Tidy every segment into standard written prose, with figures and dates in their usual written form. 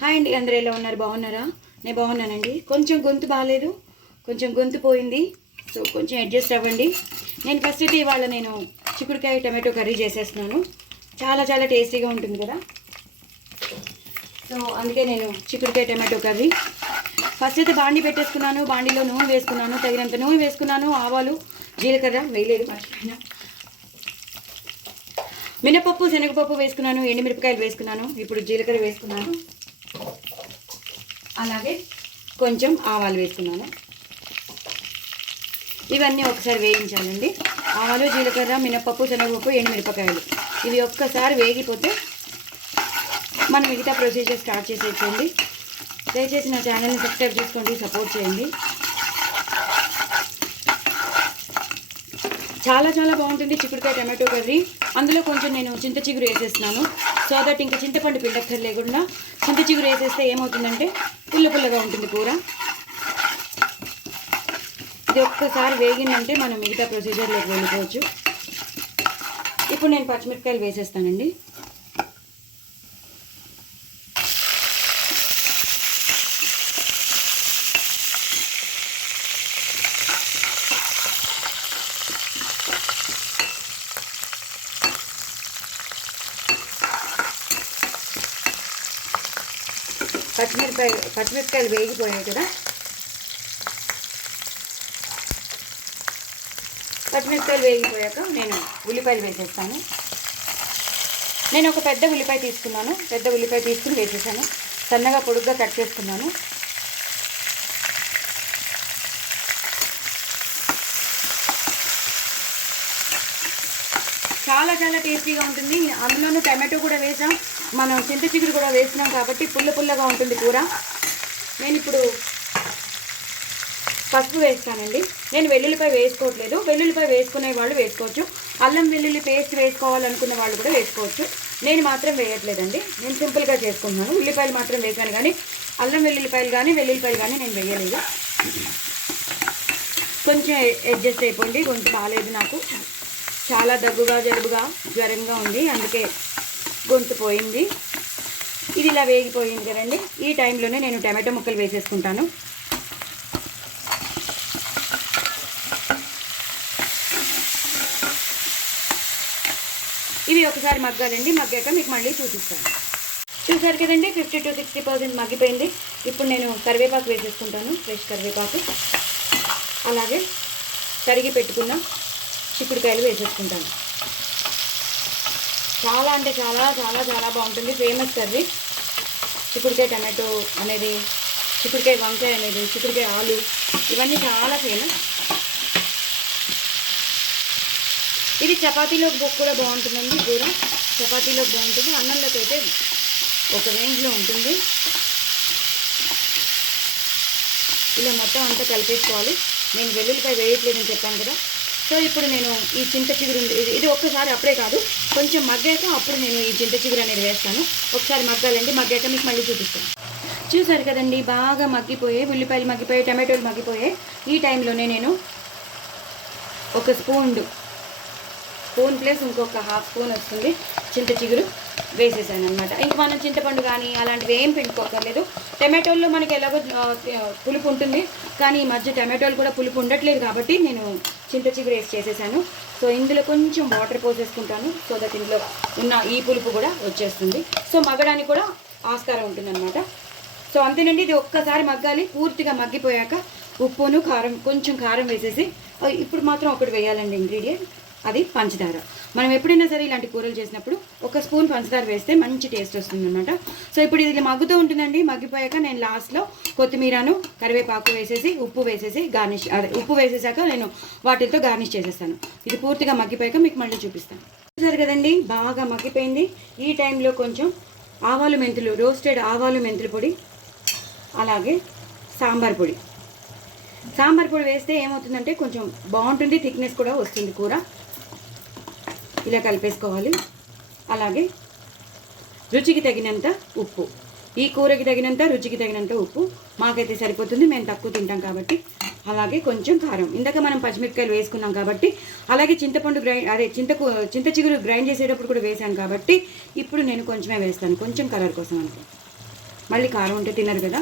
Hi అండి, అందరూ ఎలా ఉన్నారు? బాగున్నారా? నేను బాగున్నానండి. కొంచెం గొంతు బాగాలేదు, కొంచెం గొంతు పోయింది. సో కొంచెం అడ్జస్ట్ అవ్వండి. నేను ఫస్ట్ అయితే ఇవాళ నేను చిక్కుడుకాయ టమాటో కర్రీ చేసేస్తున్నాను. చాలా చాలా టేస్టీగా ఉంటుంది కదా. సో అందుకే నేను చిక్కుడుకాయ టమాటో కర్రీ ఫస్ట్ అయితే బాండీ పెట్టేసుకున్నాను. బాండీలో నూనె వేసుకున్నాను, తగినంత నూనె వేసుకున్నాను. ఆవాలు, జీలకర్ర వేయలేదు, మర్చిపోయినా. మినపప్పు, శనగపప్పు వేసుకున్నాను. ఎండుమిరపకాయలు వేసుకున్నాను. ఇప్పుడు జీలకర్ర వేసుకున్నాను. అలాగే కొంచెం ఆవాలు వేసుకున్నాను. ఇవన్నీ ఒకసారి వేయించాలండి. ఆవాలు, జీలకర్ర, మినపప్పు, శనగపప్పు, ఎండుమిరపకాయలు ఇవి ఒక్కసారి వేగిపోతే మనం మిగతా ప్రొసీజర్ స్టార్ట్ చేసేయండి. దయచేసి నా ఛానల్ని సబ్స్క్రైబ్ చేసుకోండి, సపోర్ట్ చేయండి. చాలా చాలా బాగుంటుంది చిక్కుడుకాయ టమాటో కర్రీ. అందులో కొంచెం నేను చింత చిగురు వేసేస్తున్నాను. సో దట్ ఇంకా చింతపండు పిండక్కర్ లేకుండా చింత చిగురు వేసేస్తే ఏమవుతుందంటే పుల్లగా ఉంటుంది కూర. ఇది ఒక్కసారి వేగిందంటే మనం మిగతా ప్రొసీజర్లోకి వెళ్ళిపోవచ్చు. ఇప్పుడు నేను పచ్చిమిరపకాయలు వేసేస్తానండి. పచ్చిమిరపకాయలు వేగిపోయాయి కదా. పచ్చిమిరపకాయలు వేగిపోయాక నేను ఉల్లిపాయలు వేసేస్తాను. నేను ఒక పెద్ద ఉల్లిపాయ తీసుకున్నాను. పెద్ద ఉల్లిపాయ తీసుకుని వేసేసాను. సన్నగా పొడుగ్గా కట్ చేసుకున్నాను. చాలా చాలా టేస్టీగా ఉంటుంది. అందులోనూ టమాటో కూడా వేసాం, మనం చింత చిగురు కూడా వేసినాం కాబట్టి పుల్లగా ఉంటుంది కూర. నేను ఇప్పుడు పసుపు వేస్తానండి. నేను వెల్లుల్లిపాయ వేసుకోవట్లేదు. వెల్లుల్లిపాయ వేసుకునే వాళ్ళు వేసుకోవచ్చు. అల్లం వెల్లుల్లి పేస్ట్ వేసుకోవాలనుకునే వాళ్ళు కూడా వేసుకోవచ్చు. నేను మాత్రం వేయట్లేదండి. నేను సింపుల్గా చేసుకుంటున్నాను. ఉల్లిపాయలు మాత్రం వేసాను, కానీ అల్లం వెల్లుల్లిపాయలు కానీ వెల్లుల్లిపాయలు కానీ నేను వేయలేదు. కొంచెం అడ్జస్ట్ అయిపోయింది. గొంతు బాగాలేదు నాకు. చాలా దగ్గుగా, జలుబుగా, జ్వరంగా ఉంది, అందుకే గొంతు పోయింది. ఇది ఇలా వేగిపోయింది కదండి. ఈ టైంలోనే నేను టమాటో ముక్కలు వేసేసుకుంటాను. ఇవి ఒకసారి మగ్గాలండి. మగ్గాక మీకు మళ్ళీ చూపిస్తాను. చూసారు కదండి, 50 to 60% మగ్గిపోయింది. ఇప్పుడు నేను కరివేపాకు వేసేసుకుంటాను, ఫ్రెష్ కరివేపాకు. అలాగే తరిగి పెట్టుకున్న చిక్కుడుకాయలు వేసేసుకుంటాను. చాలా అంటే చాలా చాలా చాలా బాగుంటుంది. ఫేమస్ కర్రీ చిక్కుడుకాయ టమాటో అనేది, చిక్కుడుకాయ వంకాయ అనేది, చిక్కుడుకాయ ఆలు, ఇవన్నీ చాలా ఫేమస్. ఇది చపాతీలోకి కూడా బాగుంటుందండి. కూర చపాతీలోకి బాగుంటుంది, అన్నంలోకి అయితే ఒక రేంజ్లో ఉంటుంది. ఇలా మొత్తం అంతా కలిపేసుకోవాలి. నేను వెల్లుల్లిపాయ వేయట్లేదని చెప్పాను కదా. సో ఇప్పుడు నేను ఈ చింత చిగురు ఇది ఒక్కసారి అప్పుడే కాదు, కొంచెం మగ్గాక అప్పుడు నేను ఈ చింత చిగురు అనేది వేస్తాను. ఒకసారి మగ్గాలండి. మగ్గాక మీకు మళ్ళీ చూపిస్తాను. చూసారు కదండి, బాగా మగ్గిపోయాయి. ఉల్లిపాయలు మగ్గిపోయాయి, టమాటోలు మగ్గిపోయాయి. ఈ టైంలోనే నేను ఒక స్పూన్ ప్లస్ ఇంకొక హాఫ్ స్పూన్ వస్తుంది చింత చిగురు వేసేసాను అనమాట. ఇంక మనం చింతపండు కానీ అలాంటివి ఏం పిండుకోకర్లేదు. టమాటోల్లో మనకి ఎలాగో పులుపు ఉంటుంది, కానీ ఈ మధ్య టమాటోలు కూడా పులుపు ఉండట్లేదు కాబట్టి నేను చింత చిగురు వేసి చేసేసాను. సో ఇందులో కొంచెం వాటర్ పోసేసుకుంటాను. సో దట్ ఇందులో ఉన్న ఈ పులుపు కూడా వచ్చేస్తుంది. సో మగ్గడానికి కూడా ఆస్కారం ఉంటుంది అనమాట. సో అంతేనండి, ఇది ఒక్కసారి మగ్గాలి. పూర్తిగా మగ్గిపోయాక ఉప్పును కారం, కొంచెం కారం వేసేసి, ఇప్పుడు మాత్రం ఒకటి వేయాలండి ఇంగ్రీడియంట్, అది పంచదార. మనం ఎప్పుడైనా సరే ఇలాంటి కూరలు చేసినప్పుడు ఒక స్పూన్ పంచదార వేస్తే మంచి టేస్ట్ వస్తుంది అనమాట. సో ఇప్పుడు ఇది మగ్గుతూ ఉంటుందండి. మగ్గిపోయాక నేను లాస్ట్లో కొత్తిమీరను, కరివేపాకు వేసేసి, ఉప్పు వేసేసి ఉప్పు వేసేసాక నేను వాటితో గార్నిష్ చేసేస్తాను. ఇది పూర్తిగా మగ్గిపోయాక మీకు మళ్ళీ చూపిస్తాను. చూసారు కదండి, బాగా మగ్గిపోయింది. ఈ టైంలో కొంచెం ఆవాలు మెంతులు, రోస్టెడ్ ఆవాలు మెంతుల పొడి, అలాగే సాంబార్ పొడి వేస్తే ఏమవుతుందంటే కొంచెం బాగుంటుంది, థిక్నెస్ కూడా వస్తుంది కూర. ఇలా కలిపేసుకోవాలి. అలాగే రుచికి తగినంత ఉప్పు, ఈ కూరకి తగినంత, రుచికి తగినంత ఉప్పు మాకైతే సరిపోతుంది, మేము తక్కువ తింటాం కాబట్టి. అలాగే కొంచెం కారం, ఇందాక మనం పచ్చిమిరపకాయలు వేసుకున్నాం కాబట్టి. అలాగే చింతపండు చింత చిగురు గ్రైండ్ చేసేటప్పుడు కూడా వేసాను కాబట్టి ఇప్పుడు నేను కొంచెమే వేస్తాను, కొంచెం కలర్ కోసం అనుకో. మళ్ళీ కారం ఉంటే తినరు కదా.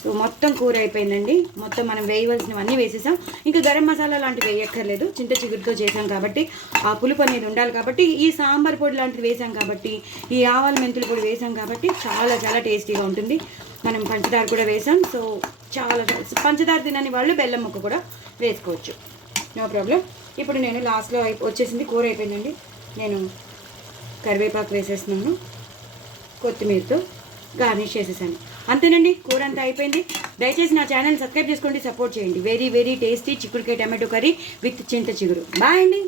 సో మొత్తం కూర అయిపోయిందండి. మొత్తం మనం వేయవలసినవన్నీ వేసేసాం. ఇంకా గరం మసాలా లాంటివి వేయక్కర్లేదు, చింత చిగురుతో చేసాం కాబట్టి ఆ పులుపు అనేది ఉండాలి. కాబట్టి ఈ సాంబార్ పొడి లాంటివి వేసాం కాబట్టి, ఈ ఆవాల మెంతుల పొడి వేసాం కాబట్టి చాలా చాలా టేస్టీగా ఉంటుంది. మనం పంచదార కూడా వేసాం. సో చాలా పంచదార తినని వాళ్ళు బెల్లం ముక్క కూడా వేసుకోవచ్చు, నో ప్రాబ్లం. ఇప్పుడు నేను లాస్ట్లో వచ్చేసింది, కూర అయిపోయిందండి. నేను కరివేపాకు వేసేస్తున్నాను, కొత్తిమీరతో గార్నిష్ చేసేసాను. అంతేనండి, కూర అంతా అయిపోయింది. దయచేసి నా ఛానల్ సబ్స్క్రైబ్ చేసుకోండి, సపోర్ట్ చేయండి. వెరీ వెరీ టేస్టీ చిక్కుడుకాయ టమాటో కర్రీ విత్ చింత చిగురు. బాయ్ అండి.